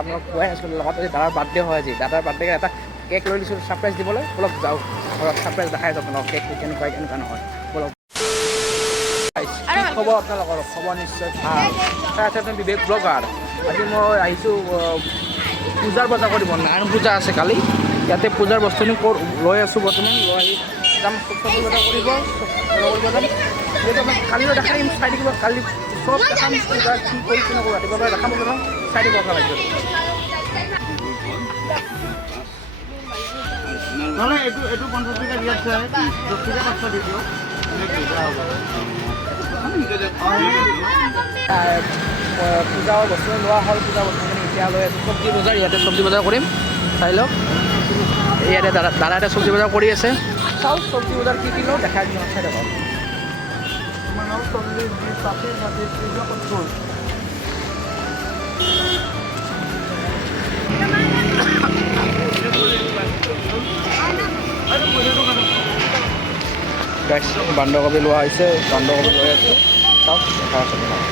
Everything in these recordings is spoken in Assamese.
আপোনাক কোৱাই নাছিলোঁ, লগত আজি দাদাৰ বাৰ্থডে হয় আজি। দাদাৰ বাৰ্থডে এটা কেক লৈ দিছোঁ ছাৰপ্ৰাইজ দিবলৈ। বলক যাওঁ ঘৰত ছাৰপ্ৰাইজ দেখাই যাওক আপোনাক কেকটো কেনেকুৱা নহয়। বলক কি খবৰ আপোনালোকৰ? খবৰ নিশ্চয় ভাল। চাই আছে আপুনি বিবেক ব্লগাৰ। আজি মই আহিছোঁ পূজাৰ বজাৰ কৰিব, নাৰায়ণ পূজা আছে কালি। ইয়াতে পূজাৰ বস্তুখিনি লৈ আছোঁ বৰ্তমান। লৈ আহি যাম চব্জি বজাৰ কৰিব যাম। যিহেতু আপোনাক কালিও দেখাই দিম, চাই থাকিব। কালি চব দেখাম পূজা কি কৰিছোঁ নকৰোঁ, ৰাতিপুৱাৰ পৰা দেখাম বুলি চাই দিব আপোনাৰ লাগিব। নহয় এইটো 50 টকা দিয়া আছে, 10 টকা পাঁচটা দি দিওঁ। পূজাৰ বস্তু লোৱা হ'ল, পূজাৰ বস্তুখিনি এতিয়া লৈ আছোঁ চব্জি বজাৰ। ইয়াতে চব্জি বজাৰ কৰিম, চাই লওক। ইয়াতে দাদা এটা চব্জি বজাৰ কৰি আছে। চাওক চব্জি বজাৰ কি লওঁ দেখাই দিওঁ, চাই থাকক। মানুহ 40, 20, 30, 40, 50, 70। বন্ধাকবি লোৱা হৈছে, বন্ধাকবি লৈ আছোঁ। চাওক দেখাই আছোঁ আপোনাক।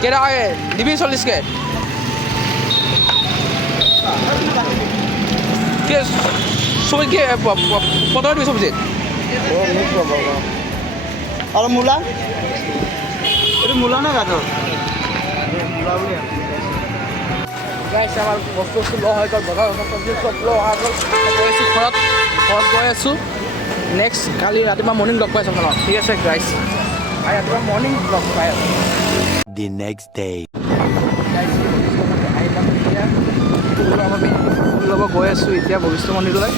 কেইটা দিবি 40কে? কি চব্জি কি পটল দিবি চব্জিত? আৰু মূলা? এইটো মূলা নে গাজৰ? মূলা বুলি গাইছে আমাৰ বস্তু লোৱা হৈ গ'ল, বজাৰ চব্জি চব লোৱা হৈ গ'ল। গৈ আছোঁ ঘৰত গৈ আছোঁ। নেক্সট কালি ৰাতিপুৱা মৰ্ণিং লগ পাই আছোঁ আপোনাক, ঠিক আছে গাইছ? আৰু ৰাতিপুৱা মৰ্ণিং লগ পাই আছোঁ। The next day. ফুল ল'ব গৈ আছোঁ এতিয়া বশিষ্ঠ মন্দিৰলৈ।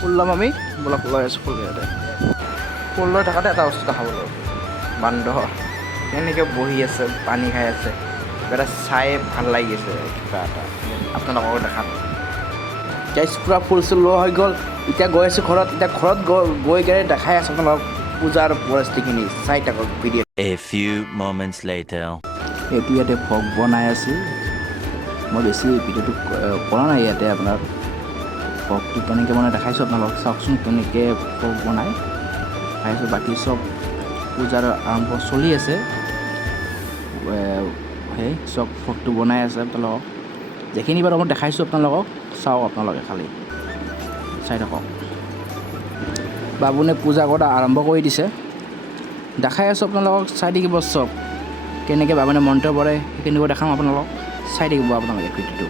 ফুল ল'ম আমি, বলক লৈ আছোঁ ফুল ইয়াতে। ফুল লৈ থকাতে এটা বস্তু দেখাবলৈ বান্ধ এনেকৈ বহি আছে, পানী খাই আছে। কিবা এটা চাই ভাল লাগি আছে, কিবা এটা আপোনালোকক দেখাম। গাইছ পূৰা ফুল চুল লোৱা হৈ গ'ল, এতিয়া গৈ আছোঁ ঘৰত। এতিয়া ঘৰত গৈ কেনে দেখাই আছোঁ আপোনালোকক পূজাৰ পৰিস্থিতিখিনি, চাই থাকক video'. A few moments later. এইটো ইয়াতে ভোগ বনাই আছোঁ। মই বেছি ভিডিঅ'টো কৰা নাই ইয়াতে আপোনাৰ ভোগটো কেনেকৈ বনাই দেখাইছোঁ আপোনালোকক। চাওকচোন কেনেকৈ ভোগ বনাই দেখাইছোঁ। বাকী চব পূজাৰ আৰম্ভ চলি আছে, সেই চব ভোগটো বনাই আছে আপোনালোকক। যিখিনি বাৰু মই দেখাইছোঁ আপোনালোকক, চাওক আপোনালোকে খালি চাই থাকক। বাবুনে পূজা কৰা আৰম্ভ কৰি দিছে, দেখাই আছোঁ আপোনালোকক। চাই থাকিব চব কেনেকৈ বাবুনে মন্ত্ৰ পঢ়ে, সেইখিনিও দেখাম আপোনালোকক, চাই থাকিব আপোনালোকে ভিডিঅ'টো।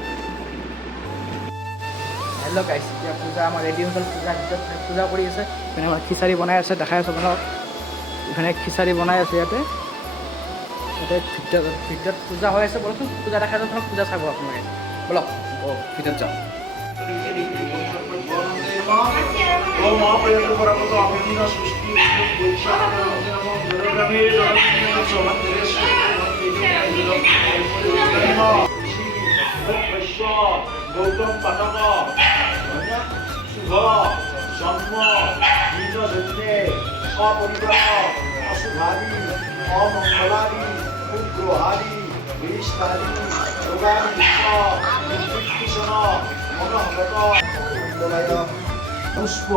হেল্ল' গাইছ, এতিয়া পূজা আমাৰ ৰেডি হৈ গ'ল। পূজা কৰি আছে, ইপিনে আমাৰ খিচাৰি বনাই আছে, দেখাই আছোঁ আপোনালোকক। ইপিনে খিচাৰি বনাই আছে ইয়াতে ভিতৰত পূজা হৈ আছে। বলকচোন পূজা দেখাই যাওঁ আপোনাক, পূজা চাব আপোনালোকে। বলক ভিতৰত যাওঁ। গৌতম পাঠক শুভ জন্ম নিজ জন্মে সপরিবার অশুভারি অমঙ্গলারি উগ্রহারি বিরিষ্টারি যোগারি নির্বিঘ্ন মনোহরত মঙ্গলায় পুষ্প।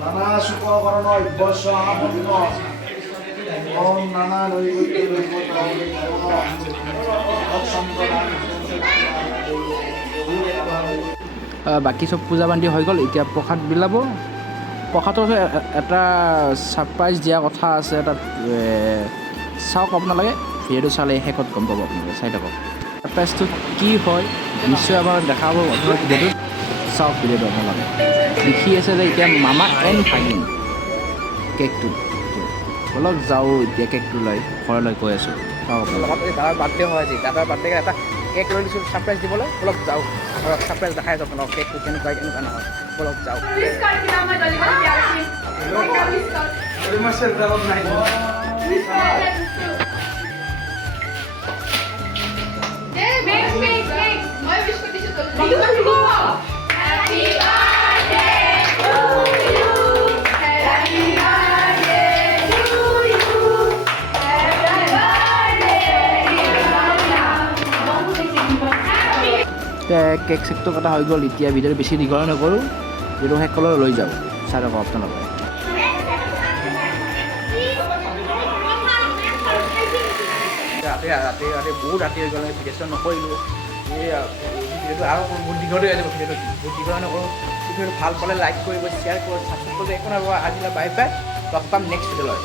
নানা সুখকরণ অভ্যস্য আমন্ন ওম নানা বাকী চব পূজা বান্ধি হৈ গ'ল। এতিয়া প্ৰসাদ বিলাব। প্ৰসাদৰ এটা ছাৰপ্ৰাইজ দিয়া কথা আছে, এটা চাওক আপোনালোকে ভিডিঅ'টো চালে শেষত গম পাব আপোনালোকে চাই থাকক ছাৰপ্ৰাইজটো কি হয় নিশ্চয় আপোনালোকে দেখাব আপোনালোকে ভিডিঅ'টোত চাওক ভিডিঅ'টো আপোনালোকে লিখি আছে যে এতিয়া মামা এণ্ড ভাগিন কেকটো অলপ যাওঁ এতিয়া কেকটো লৈ ঘৰলৈ গৈ আছোঁ চাওক লগত এই দাদাৰ বাৰ্থডে হয় আজি দাদাৰ বাৰ্থডে এটা কেক লৈ দিছোঁ ছাৰপ্ৰাইজ দিবলৈ অলপ যাওঁ ঘৰত ছাৰপ্ৰাইজ দেখাই আছোঁ আপোনালোকক কেকটো কেনেকুৱা নহয় অলপ যাওঁ মই চেণ্টাৰত নাই কেক চেকটো কটা হৈ গ'ল এতিয়া ভিডিঅ'টো বেছি দীঘল নকৰোঁ ভিডিঅ'টো শেষ কৰিবলৈ লৈ যাওঁ চাই থাকক আপোনালোকে ৰাতি বহুত ৰাতি হৈ গ'ল ভিডিঅ' নকৰিলোঁ এই ভিডিঅ'টো আৰু বহুত দীঘল হৈ যাব ভিডিঅ'টো বহুত দীঘল নকৰোঁ ভিডিঅ'টো ভাল পালে লাইক কৰিব শ্বেয়াৰ কৰিব ছাবস্ক্ৰাইব কৰিব একো নাই আজিলৈ বাই বাই লগ পাম নেক্সট ভিডিঅ'লৈ